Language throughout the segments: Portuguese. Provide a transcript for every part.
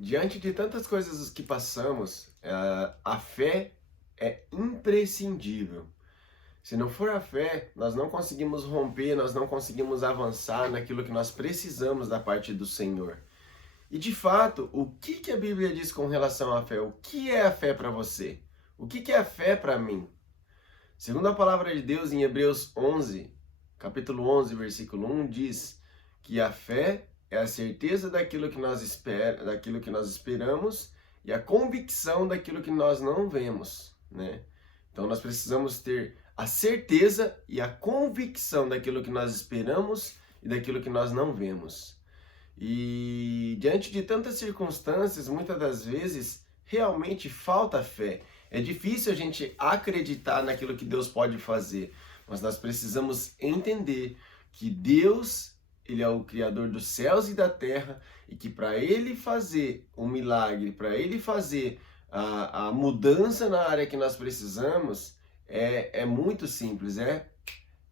Diante de tantas coisas que passamos, a fé é imprescindível. Se não for a fé, nós não conseguimos romper, nós não conseguimos avançar naquilo que nós precisamos da parte do Senhor. E de fato, o que que a Bíblia diz com relação à fé? O que é a fé para você? O que que é a fé para mim? Segundo a palavra de Deus, em Hebreus 11, capítulo 11, versículo 1, diz que a fé é a certeza daquilo que nós esperamos e a convicção daquilo que nós não vemos, né? Então nós precisamos ter a certeza e a convicção daquilo que nós esperamos e daquilo que nós não vemos. E diante de tantas circunstâncias, muitas das vezes, realmente falta fé. É difícil a gente acreditar naquilo que Deus pode fazer, mas nós precisamos entender que Deus, Ele é o Criador dos céus e da terra, e que para Ele fazer um milagre, para Ele fazer a mudança na área que nós precisamos, é muito simples, é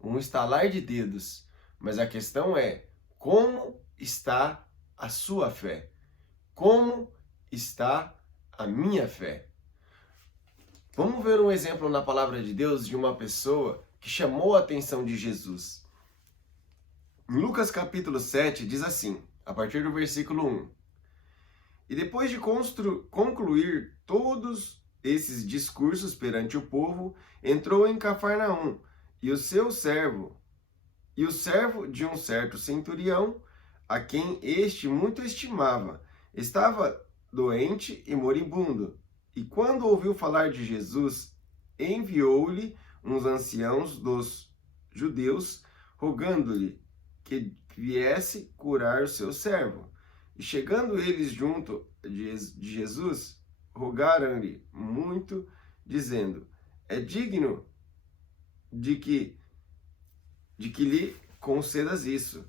um estalar de dedos. Mas a questão é, como está a sua fé? Como está a minha fé? Vamos ver um exemplo na palavra de Deus de uma pessoa que chamou a atenção de Jesus. Em Lucas capítulo 7 diz assim, a partir do versículo 1. E depois de concluir todos esses discursos perante o povo, entrou em Cafarnaum, e o servo de um certo centurião, a quem este muito estimava, estava doente e moribundo. E quando ouviu falar de Jesus, enviou-lhe uns anciãos dos judeus, rogando-lhe que viesse curar o seu servo. E chegando eles junto de Jesus, rogaram-lhe muito, dizendo: é digno de que lhe concedas isso,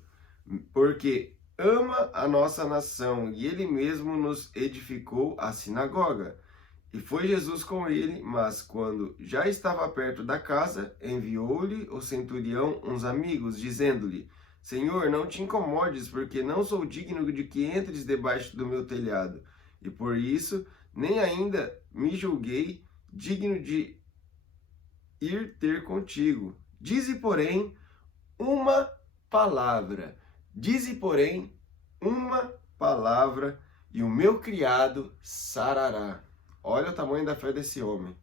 porque ama a nossa nação e ele mesmo nos edificou a sinagoga. E foi Jesus com ele, mas quando já estava perto da casa, enviou-lhe o centurião uns amigos, dizendo-lhe: Senhor, não te incomodes, porque não sou digno de que entres debaixo do meu telhado. E por isso, nem ainda me julguei digno de ir ter contigo. Dize, porém, uma palavra. Dize, porém, uma palavra, e o meu criado sarará. Olha o tamanho da fé desse homem.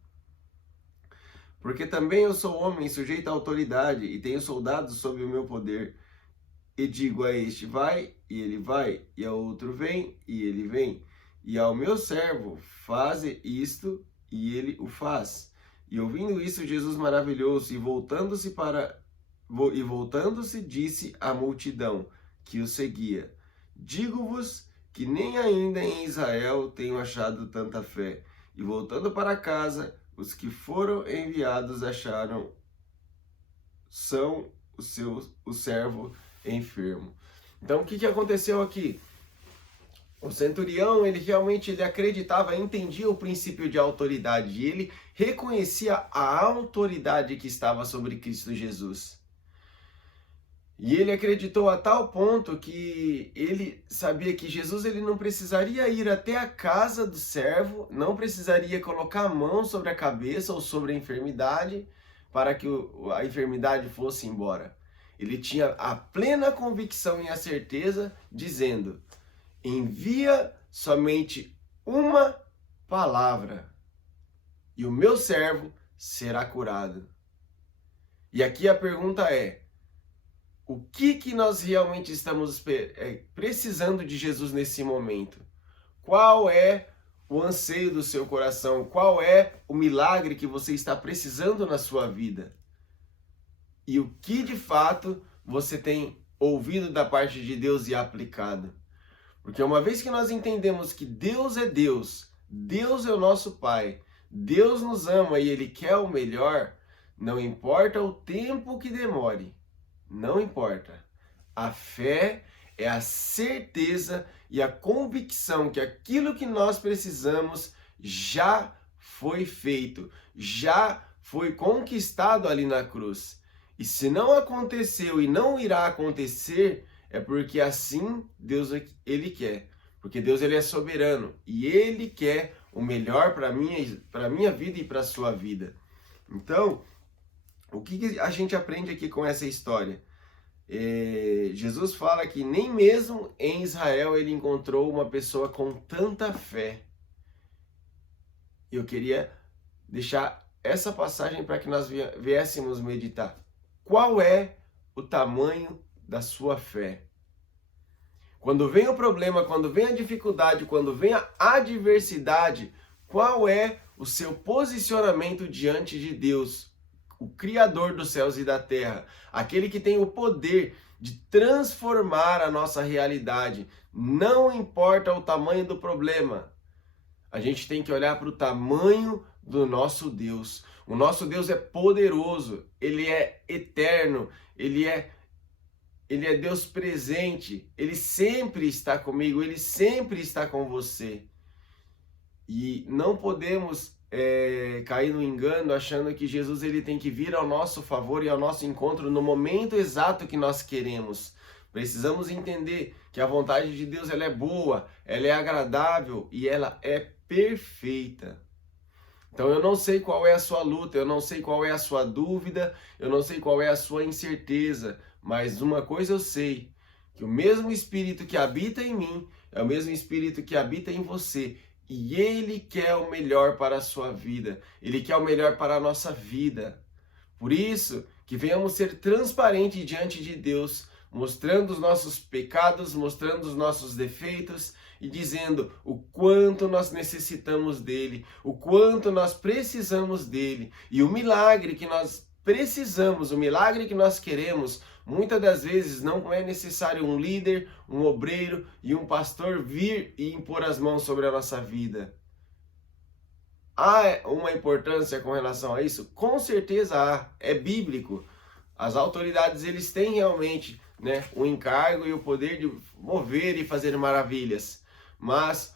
Porque também eu sou homem sujeito à autoridade, e tenho soldados sob o meu poder. E digo a este, vai, e ele vai, e ao outro, vem, e ele vem. E ao meu servo, faze isto, e ele o faz. E ouvindo isso, Jesus maravilhou-se, e voltando-se, disse à multidão que o seguia: digo-vos que nem ainda em Israel tenho achado tanta fé. E voltando para casa, os que foram enviados acharam o servo enfermo. Então, o que aconteceu aqui? O centurião, ele realmente acreditava, entendia o princípio de autoridade, e ele reconhecia a autoridade que estava sobre Cristo Jesus. E ele acreditou a tal ponto que ele sabia que Jesus ele não precisaria ir até a casa do servo, não precisaria colocar a mão sobre a cabeça ou sobre a enfermidade para que a enfermidade fosse embora. Ele tinha a plena convicção e a certeza, dizendo: envia somente uma palavra e o meu servo será curado. E aqui a pergunta é: o que nós realmente estamos precisando de Jesus nesse momento? Qual é o anseio do seu coração? Qual é o milagre que você está precisando na sua vida? E o que de fato você tem ouvido da parte de Deus e aplicado? Porque uma vez que nós entendemos que Deus é Deus, Deus é o nosso Pai, Deus nos ama e Ele quer o melhor, não importa o tempo que demore, não importa. A fé é a certeza e a convicção que aquilo que nós precisamos já foi feito, já foi conquistado ali na cruz. E se não aconteceu e não irá acontecer, é porque assim Deus ele quer. Porque Deus ele é soberano e ele quer o melhor para minha vida e para a sua vida. Então, o que a gente aprende aqui com essa história? Jesus fala que nem mesmo em Israel ele encontrou uma pessoa com tanta fé. Eu queria deixar essa passagem para que nós viéssemos meditar. Qual é o tamanho da sua fé? Quando vem o problema, quando vem a dificuldade, quando vem a adversidade, qual é o seu posicionamento diante de Deus, o Criador dos céus e da terra, aquele que tem o poder de transformar a nossa realidade? Não importa o tamanho do problema, a gente tem que olhar para o tamanho do nosso Deus. O nosso Deus é poderoso, ele é eterno, ele é Deus presente, ele sempre está comigo, ele sempre está com você. E não podemos cair no engano achando que Jesus ele tem que vir ao nosso favor e ao nosso encontro no momento exato que nós queremos. Precisamos entender que a vontade de Deus ela é boa, ela é agradável e ela é perfeita. Então eu não sei qual é a sua luta, eu não sei qual é a sua dúvida, eu não sei qual é a sua incerteza, mas uma coisa eu sei, que o mesmo Espírito que habita em mim é o mesmo Espírito que habita em você. E Ele quer o melhor para a sua vida, Ele quer o melhor para a nossa vida. Por isso, que venhamos ser transparentes diante de Deus, mostrando os nossos pecados, mostrando os nossos defeitos e dizendo o quanto nós necessitamos dele, o quanto nós precisamos dele. E o milagre que nós precisamos, o milagre que nós queremos, muitas das vezes não é necessário um líder, um obreiro e um pastor vir e impor as mãos sobre a nossa vida. Há uma importância com relação a isso? Com certeza há, é bíblico. As autoridades eles têm realmente o encargo e o poder de mover e fazer maravilhas. Mas